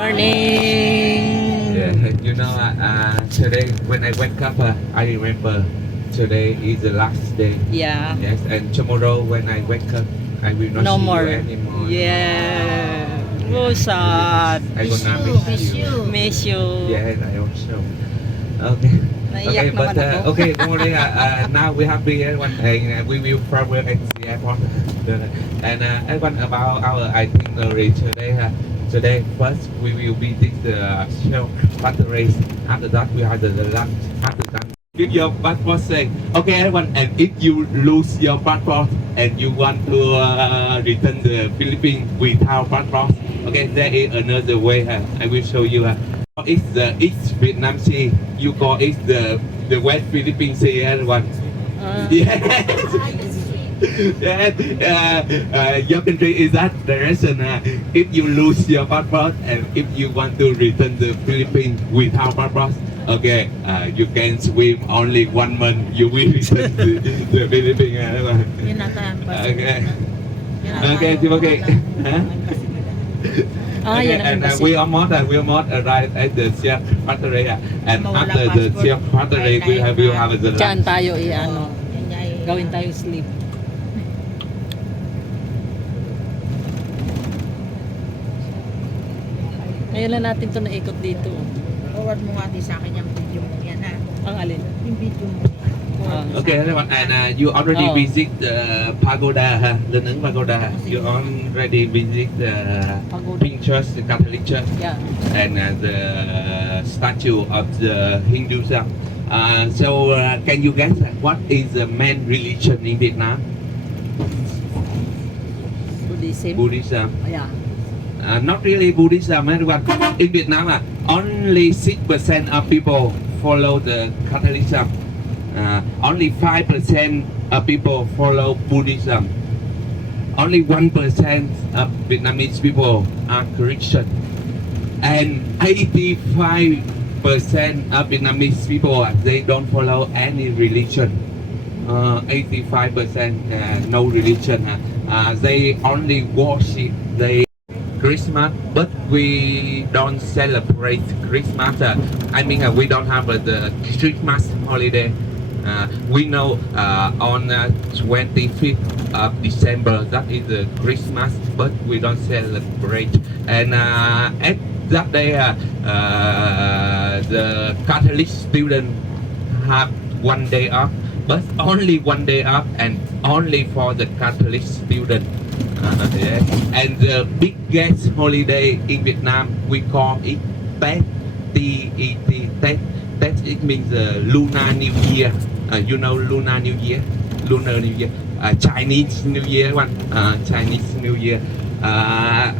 Morning. Yeah, you know, today when I wake up, I remember today is the last day. Yeah. Yes, and tomorrow when I wake up, I will not No see more. you anymore. Yeah. Oh, sad. I will not miss you. Miss you. Yes, I also. Okay. Okay, Naiyak but naman ako. okay, don't worry. Now we have here one thing. We will travel at the airport, and one about our itinerary today. Today, first we will visit the Shell batteries. After that, we have the lunch. After that, give your passport. Say, okay, everyone. And if you lose your passport and you want to return the Philippines without passport, okay, there is another way. I will show you. It's the East Vietnam Sea. You call it the West Philippine Sea, everyone. Yes. Yes. Your country is that direction. If you lose your passport and if you want to return the Philippines without passport, okay, you can swim only 1 month. You will return to the Philippines. Everyone. Okay. Okay, okay. Huh? Okay, yan ang and kasi. we almost arrived at the Siak Factory, and after the Siak Factory, we will have the Diyan lunch. tayo gawin tayo sleep. Ngayon lang natin to naikot dito. Forward mo nga din sa akin yung video mo yan ha. Ang alin? Yung video mo. Okay, everyone, and you already Oh. visit the pagoda, Lên Ấn Pagoda. You already visit the Pagoda. Pink Church, the Catholic Church, Yeah. and the statue of the Hinduism. So, can you guess what is the main religion in Vietnam? Buddhism. Buddhism. Yeah. Not really Buddhism, everyone. In Vietnam, only 6% of people follow the Catholicism. Only 5% of people follow Buddhism. Only 1% of Vietnamese people are Christian. And 85% of Vietnamese people, they don't follow any religion. 85% no religion. They only worship Christmas, but we don't celebrate Christmas. I mean, we don't have the Christmas holiday. We know on 25th of December that is the Christmas, but we don't celebrate. And at that day, the Catholic student have 1 day off, but only 1 day off, and only for the Catholic student. Yeah. And the biggest holiday in Vietnam, we call it Tết. T-E-T, Tết. Tết, it means Lunar New Year. You know Lunar New Year? Lunar New Year. Chinese New Year one. Chinese New Year.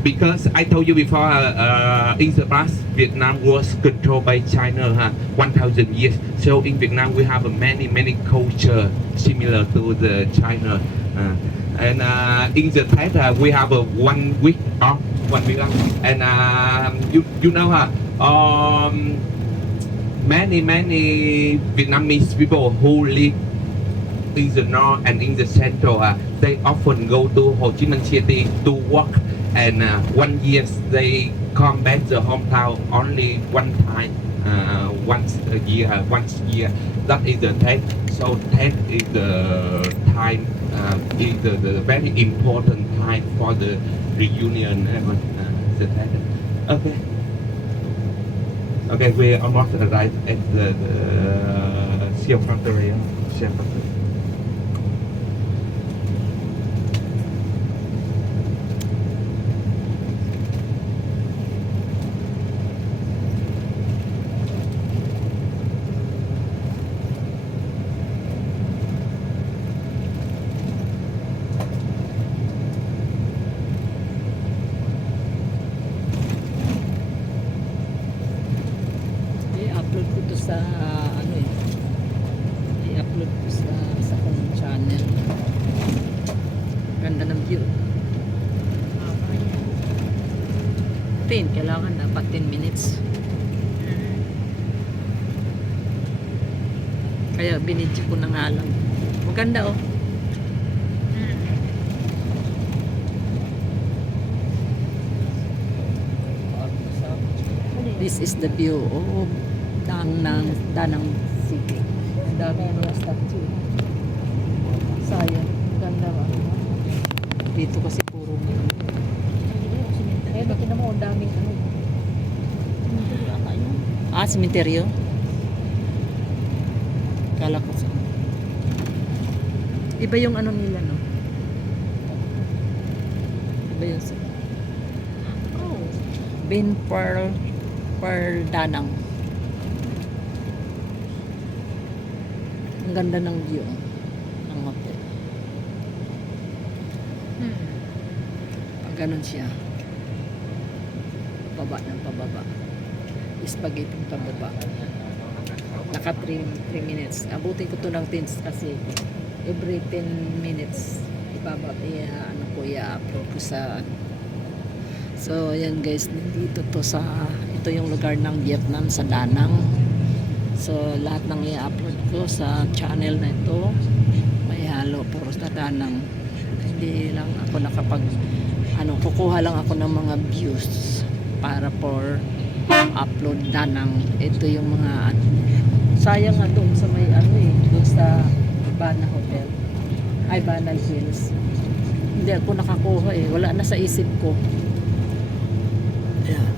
Because I told you before, in the past, Vietnam was controlled by China 1,000 years. So in Vietnam, we have many culture similar to the China. And in the Tết, we have 1 week off, 1 week off. And you know, many Vietnamese people who live in the north and in the central, they often go to Ho Chi Minh City to work, and 1 year they come back to hometown only one time, once a year. That is the Tết. So Tết is the time, is the very important time for the reunion. The Tết. Okay. Okay, we almost arrived at the Siam Factory. Siam Factory. I-upload ko to sa i-upload ko sa kong channel. Ganda ng view. 10, kailangan dapat 10 minutes. Kaya binidyo ko na nga lang. Maganda oh. This is the view of Danang City. Ang dami mga statue. Sayang. Ganda ba? Dito kasi puro eh, bakit naman ang daming ano? Ah, sementeryo? Kala ko sa... Iba yung ano nila, no? Iba yung sa... Oh. Ben Pearl Danang. Ang ganda ng view ng hotel. Pag ganun siya. Pababa ng pababa. Spaghetti pababa. Naka 3 minutes. Abutin ko to ng 10 kasi every 10 minutes ibaba, ano ko, i-upload ko sa... So ayan guys, nandito to sa, ito yung lugar ng Vietnam sa Danang. So lahat ng i-upload ko sa channel na ito may halo puro sa Danang. Hindi lang ako nakapag ano, kukuha lang ako ng mga views para for upload Danang. Ito yung mga ano, sayang nga doon sa may ano eh, doon sa Bana Hotel ay Bana Hills. Hindi ako nakakuha eh, wala na sa isip ko. Ayan.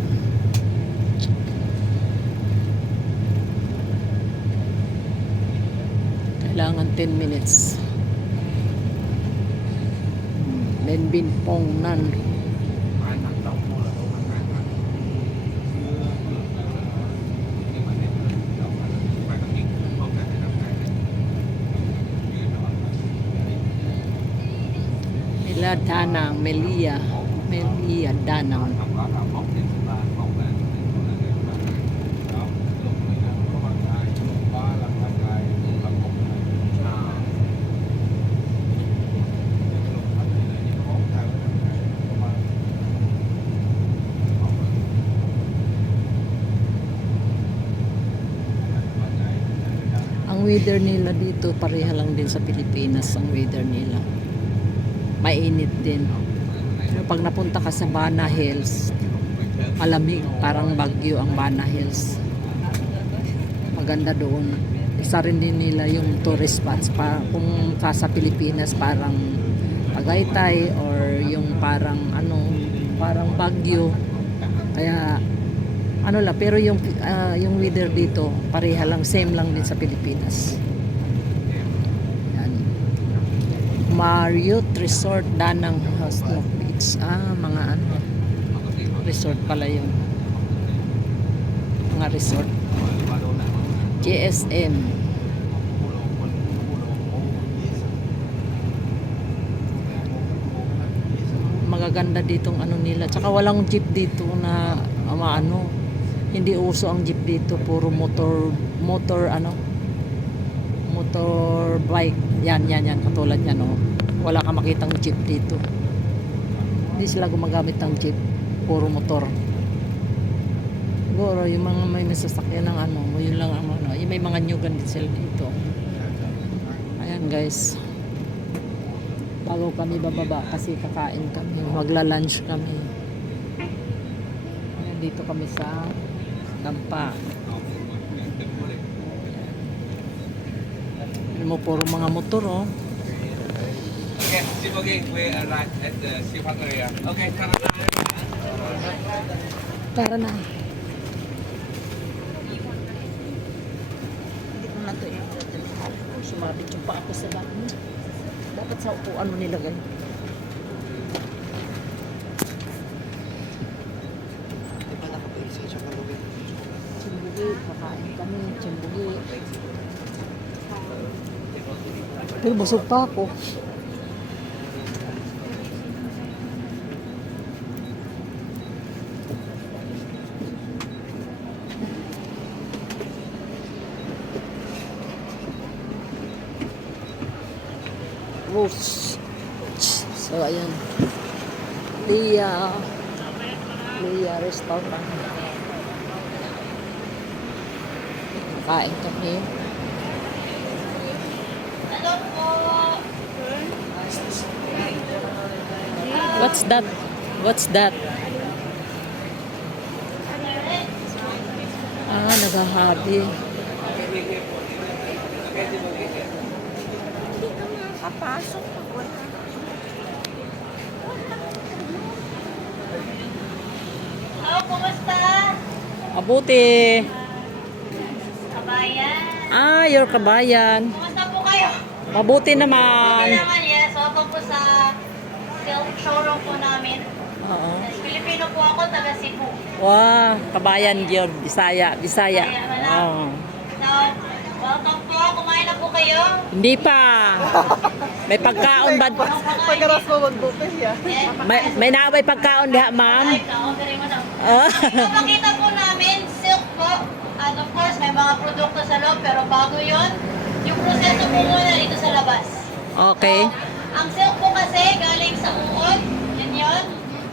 Kailangan 10 minutes. Ben Bin Pong Nan. Mela Danang, Melia Danang. Ang weather nila dito pareha lang din sa Pilipinas. Ang weather nila mainit din. Pero pag napunta ka sa Bana Hills, malamig, parang Baguio ang Bana Hills. Maganda doon. Isa rin din nila yung tourist spots pa, kung ka sa Pilipinas parang Tagaytay or yung parang ano, parang Baguio. Kaya ano lang, pero yung weather dito pareha lang, same lang din sa Pilipinas. Yan. Marriott Resort Danang Haslock Beach. Ah, mga ano, resort pala yun. Mga resort. GSM. Magaganda ditong ano nila. Tsaka walang jeep dito na ano, hindi uso ang jeep dito, puro motor bike. Yan, katulad yan, oh. Wala ka makitang jeep dito. Hindi sila gumagamit ng jeep, puro motor. Siguro yung mga may nasasakyan ng ano, yun lang ang ano, yung may mga nyugan din sila dito. Ayan guys, bago kami bababa kasi kakain kami, magla-lunch kami. Ayan, dito kami sa Dampa. Ayan mo, puro mga motor, oh. Okay, Sibogeng, we arrived at the Sipak area. Okay, tara na. Tara na. Hindi ko na to yung Sumabit yung pa ako sa dami. Dapat sa upuan mo nilagay. Chimbugi, kakain kami, chimbugi. Pero busog pa ako. Rose. So, ayan. Lia Restaurant. Kain kami. What's that? Zahabi. Hindi ka makakapasok pag wala. Hello, kumusta? Mabuti. Kabayan. Ah, your kabayan. Kumusta po kayo? Mabuti Ano naman. naman, yes. Welcome po sa silk showroom po namin. Oo. Yes, Filipino po ako, taga Cebu. Wow, kabayan yun. Bisaya. Bisaya, wala. Oo. So, welcome po. Kumain na po kayo. Hindi pa. May pagkaon ba? Pagkaras mo mag-bukas ya. Yes. May naabay pagkaon diha, ma'am? Ay, kaunterin mo daw. Ah. Ito makita po namin, silk po. At of course, may mga produkto sa loob. Pero bago yon, yung proseso po muna dito sa labas. Okay. So, ang silk po kasi galing sa uod. Yan yun.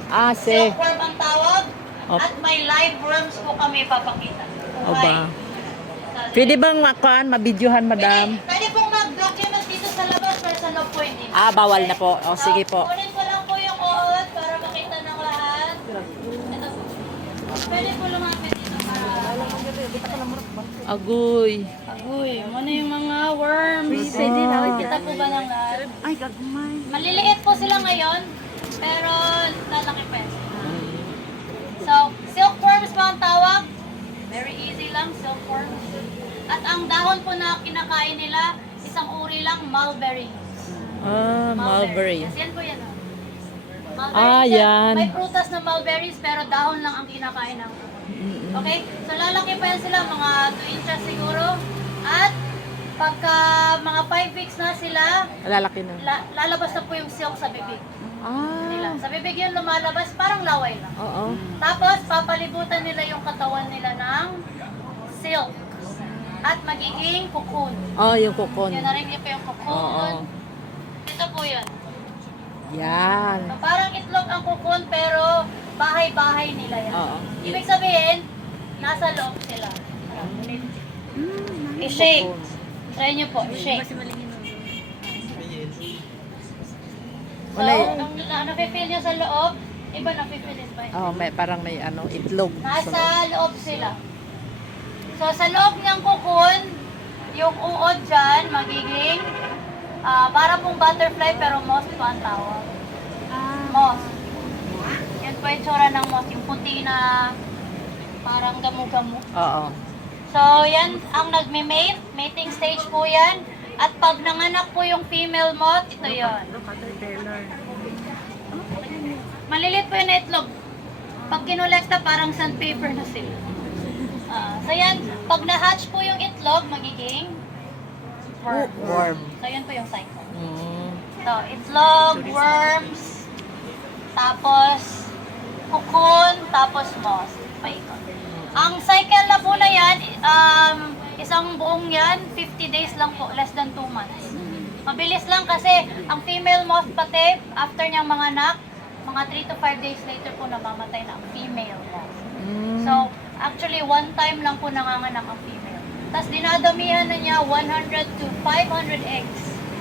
Ah, si. Silkworm ang tawag. Op. At may live worms po kami papakita. O ba? Pwede bang mabidyohan, madam? Pwede pong mag-document dito sa labas pero sa loob po hindi. Ah, bawal na po. O, sige po. Kunin ko lang po yung uod para makita ng lahat. Ito po. Pwede po lumapit dito para... Agoy. Agoy, muna yung mga worms. Kita po ba ng lahat? Ay, gagmay. Maliliit po sila ngayon, pero lalaki pa yan. So, silkworms po ang tawag. Very easy lang, silkworms. At ang dahon po na kinakain nila, isang uri lang, mulberry. Ah, mulberry. Yes, yan po yan. Oh. Mulberry. Ah, Siya, yan. May prutas na mulberries, pero dahon lang ang kinakain ng Okay? So, lalaki pa yan sila, mga 2 inches siguro. At pagka mga 5 weeks na sila, Lalaki na. lalabas na po yung silk sa bibig nila. Ah. Sa bibig yun lumalabas, parang laway lang. Oo. Tapos, papalibutan nila yung katawan nila ng silk. At magiging cocoon. Oh, yung kokon. Yun, narinig niyo pa yung cocoon. Oo. Ito po yun. Yan. So, parang itlog ang cocoon, pero bahay-bahay nila yan. Oo. Ibig sabihin, nasa loob sila. I-shake. Try nyo po, i-shake. So, Wala yun. ang nafe-feel nyo sa loob, iba nafe-feel din ba? Oh, may parang may itlog. Nasa loob sila. So, sa loob ng cocoon, yung uod dyan, magiging para pong butterfly, pero moth po ang tawag. Moth. Yan po yung tsura ng moth, yung puti na parang gamu-gamu. Oo. So, yan ang nagme-mate. Mating stage po yan. At pag nanganak po yung female moth, ito yon. Malilit po yung itlog. Pag kinolekta, parang sandpaper na sila. So yan, pag na-hatch po yung itlog, magiging worm. Worm. So yan po yung cycle. Mm. So, itlog, worms, tapos cocoon, tapos moth. Paikot. Ang cycle na po na yan, isang buong yan, 50 days lang po, less than 2 months. Mabilis lang kasi ang female moth pati, after niyang mga anak, mga 3 to 5 days later po namamatay na ang female moth. Mm. So, actually, one time lang po nanganganak ang female. Tapos dinadamihan na niya 100 to 500 eggs.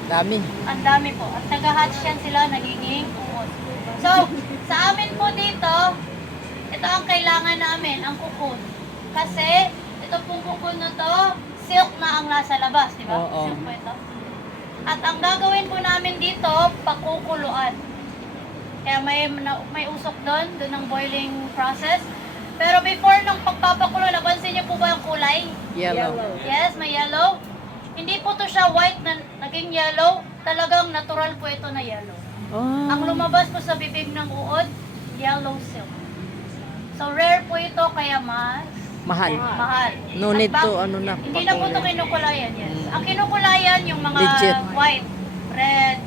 Dami. Ang dami po. At nag-hatch yan sila, nagiging uod. So, sa amin po dito, ito ang kailangan namin, ang cocoon. Kasi, ito pong cocoon na to, silk na ang nasa labas, di ba? Oo. Silk po ito. At ang gagawin po namin dito, pakukuluan. Kaya may usok doon ang boiling process. Pero before nung pagpapakulo, napansin niyo po ba yung kulay? Yellow. Yes, may yellow. Hindi po to siya white na naging yellow. Talagang natural po ito na yellow. Oh. Ang lumabas po sa bibig ng uod, yellow silk. So rare po ito kaya mas Mahal. mahal. No need At to, ano na, Hindi na po ito pakulay. kinukulayan, yes. Ang kinukulayan yung mga Legit. white, red,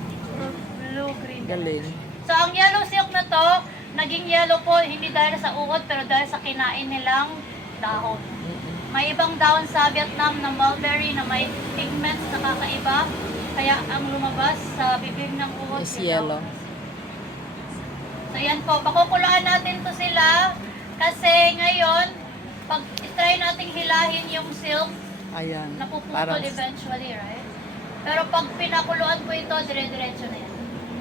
blue, green. Galing. So ang yellow silk na to, naging yellow po hindi dahil sa uod pero dahil sa kinain nilang dahon. May ibang dahon sa Vietnam na mulberry na may pigments na kakaiba. Kaya ang lumabas sa bibig ng uod Is yellow. So yan po, pakukulaan natin to sila kasi ngayon, pag try nating hilahin yung silk, Ayan. napuputol Parang eventually, right? Pero pag pinakuluan po ito, dire-diretso na yan.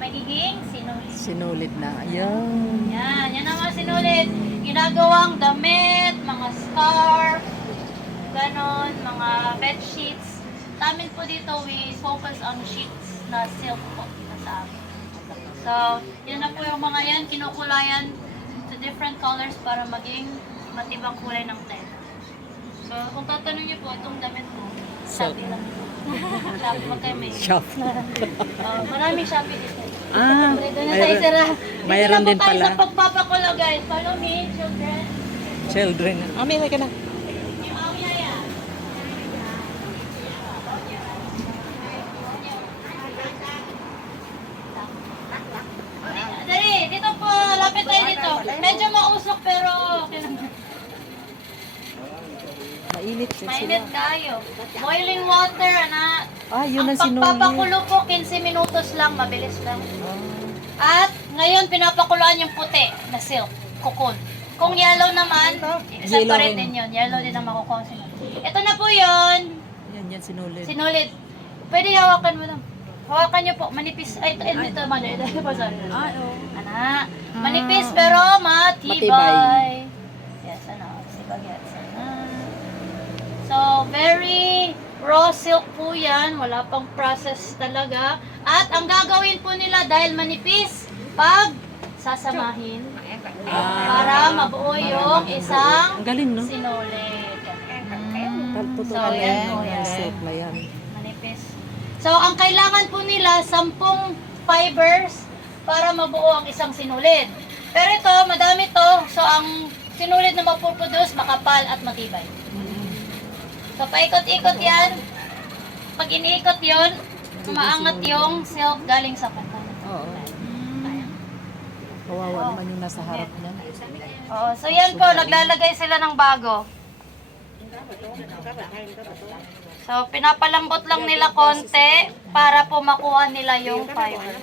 Magiging sinulit. sinulit na. Ayan. Yan ang mga sinulit. Ginagawang damit, mga scarf, ganon, mga bed sheets. Sa amin po dito, we focus on sheets na silk po na sa amin. So, yun na po yung mga yan, kinukulayan to different colors para maging matibang kulay ng tela. So, kung tatanong niyo po, itong damit ko, Shopee lang po. Shopee mo tayo may. Maraming Shopee dito. Ah, Doon na tayo sira. mayroon din Dito na po tayo pala. sa pagpapakulo, guys. Follow me, children. Children. Ami, ka na. Yung awiyaya. Dali, dito po, lapit tayo dito. Medyo mausok pero okay lang. Mainit Mainit kayo. Boiling water, anak. Ah, yun Ang ang sinunod. pagpapakulo po, 15 minutos lang, mabilis lang. At ngayon, pinapakuluan yung puti na silk, cocoon. Kung yellow naman, Yellow separate rin. din yun. Yellow din ang makukuha sila. Ito na po yun. Yan, sinulit. Sinulit. Pwede hawakan mo lang. Hawakan niyo po. Manipis. Ay, ito man. Ito, sorry. Anak. Manipis pero matibay. Matibay. Yes, ano. Sibagets. So, very raw silk po yan. Wala pang process talaga. At ang gagawin po nila dahil manipis, pag sasamahin para mabuo yung isang Ang galing, no? sinulit. Puto So, yan po yan. yan. Manipis. So, ang kailangan po nila, 10 fibers para mabuo ang isang sinulit. Pero ito, madami to. So, ang sinulit na mapuproduce, makapal at matibay. So, paikot-ikot yan. Pag iniikot yon, maangat yung silk galing sa patan. Oo. Kawawa naman yung nasa harap niya. Oo, so yan po, naglalagay sila ng bago. So, pinapalambot lang nila konti para po makuha nila yung fiber.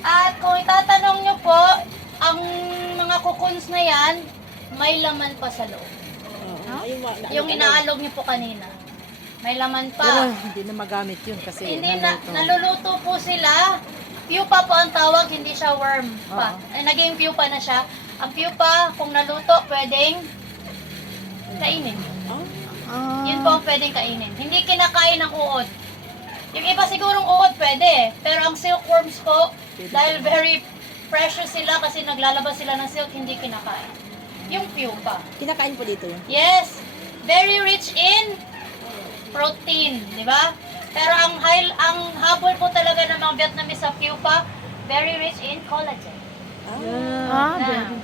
At kung itatanong nyo po, ang mga cocoons na yan, may laman pa sa loob. Yung inaalog nyo po kanina. May laman Pero pa. hindi na magamit yun kasi Hindi na, naluluto. naluluto po sila. Pupa po ang tawag, hindi siya worm pa. Oo. Naging pupa na siya. Ang pupa, kung naluto, pwedeng kainin. Ah, Yun po ang pwedeng kainin. Hindi kinakain ng uod. Yung iba sigurong uod pwede. Pero ang silkworms po, dahil very precious sila kasi naglalabas sila ng silk, hindi kinakain. Yung pupa. Kinakain po dito yun. Yes, very rich in protein, di ba? Pero ang habol po talaga ng mga Vietnamese sa pupa, very rich in collagen.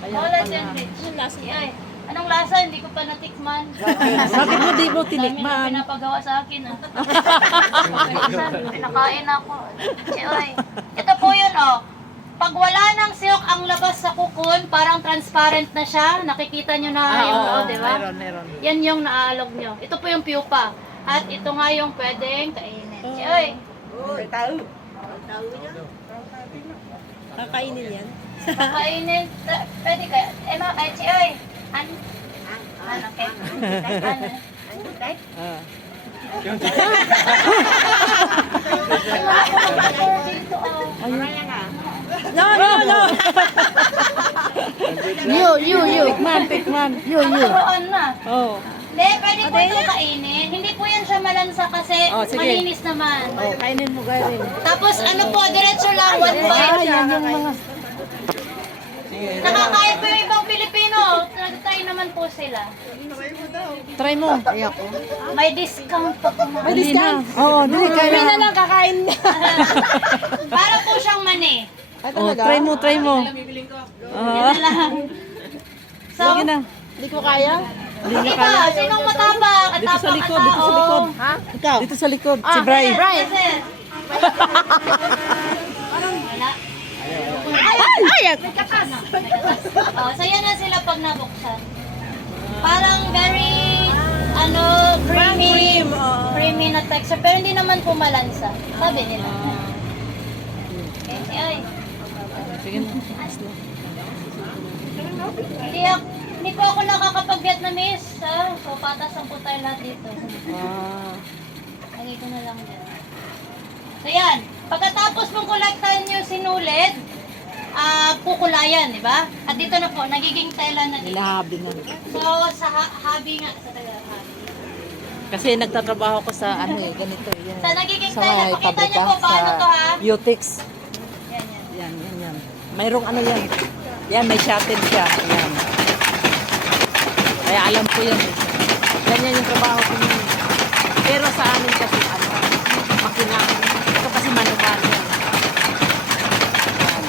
Collagen rich. Anong lasa? Anong lasa? Hindi ko pa natikman. Bakit mo di mo Dami na tinikman? pinapagawa sa akin ah. Pinakain ako. Oy. Ito po yun oh. Pag wala ng silk ang labas sa cocoon, parang transparent na siya. Nakikita nyo na yung loob, di ba? Meron. Yan yung naalog nyo. Ito po yung pupa. At ito nga yung pwedeng kainin. Oy. Kakainin yan. Kakainin. Pwede kaya. Oy. Ano? Okay. Ano? Ah. Dito oh. No! You. Tikman. You. Turuan na. Oh. Hindi, pwede po itong kainin. Hindi po yan siya malansa kasi Oh, sige. malinis naman. Oh, kainin mo galing. Tapos ano po, diretso lang, one bite. Yan yung mga... Nakakain po yung ibang Pilipino. Nag-try naman po sila. Try mo. Ayoko. May discount pa po. May discount? Oo, dili kaya. lang kakain. Para po siyang mani. Oh, try mo. Yan lang. So, Sige na. Hindi ko kaya. sige pa, sinong matapang? At Dito sa tapang likod, ang dito sa tao. likod. Ha? Ikaw? Dito sa likod. Si Bri. Yes, sir. Wala. Ay! Oh, so yan na sila pag nabuksan. Parang very, creamy na texture. Pero hindi naman po malansa. Sabi nila. Okay, ay. Sige na. Hindi po ako nakakapag-Vietnamese. So, patasan po tayo lahat dito. Ah. Lagay ko na lang dyan. So, yan. Pagkatapos mong kolektahan yung sinulit, kukulayan, di ba? At dito na po, nagiging tela na dito. Nilahabi nga. So, sa hobby nga, sa Tagalog. Kasi nagtatrabaho ko sa ano eh, ganito. Yan. Sa nagiging Sa tela, may pakita niyo pabrika, po paano sa to ha. Utex. Yan, yan. Yan. Mayroong ano yan. Yan, may shuttle siya. Yan. Kaya alam ko yan eh. Ganyan yung trabaho ko nun. Pero sa amin kasi ano, makina. Ito kasi manual yan. Yan.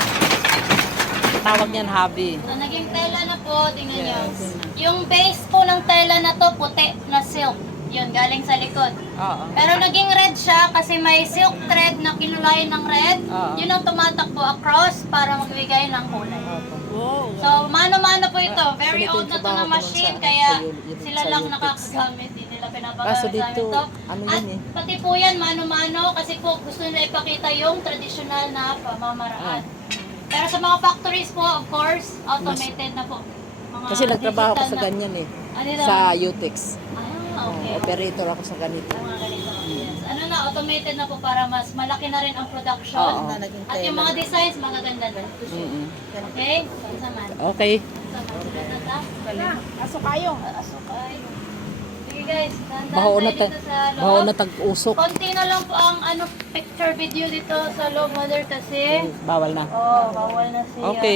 Tawag niyan hobby. So, naging tela na po, tingnan nyo. Yes. Yung base po ng tela na to, puti na silk. Yun, galing sa likod. Oo. Pero naging red siya kasi may silk thread na kinulayan ng red. Oo. Yun ang tumatakbo across para magbigay ng kulay. Wow. So, mano-mano po ito. Very Ganito old yung na to trabaho na ko nun machine, sa- kaya sa sila sa lang Utex. nakakagamit. Hindi nila Kaso pinapagamit dito, ito. ano At yun eh. pati po yan, mano-mano, kasi po gusto nila ipakita yung traditional na pamamaraan. Pero sa mga factories po, of course, automated na po. Mga Kasi nagtrabaho ko digital sa na- ganyan eh. Ano daw? Sa Utex. Okay. Operator ako sa ganito. Mga ganito. Yes. Ano na, automated na po para mas malaki na rin ang production. Oo. At yung mga designs, magaganda din. Mm-mm. Okay? Pansaman. Okay. Pansaman. Ganda. Aso kayo. Asukay. Sige guys, dahan-dahan Baho na tayo dito sa loob. baho na tag-usok. Konti na lang po ang picture video dito sa loob, mother, kasi Bawal na. bawal na siya. Okay.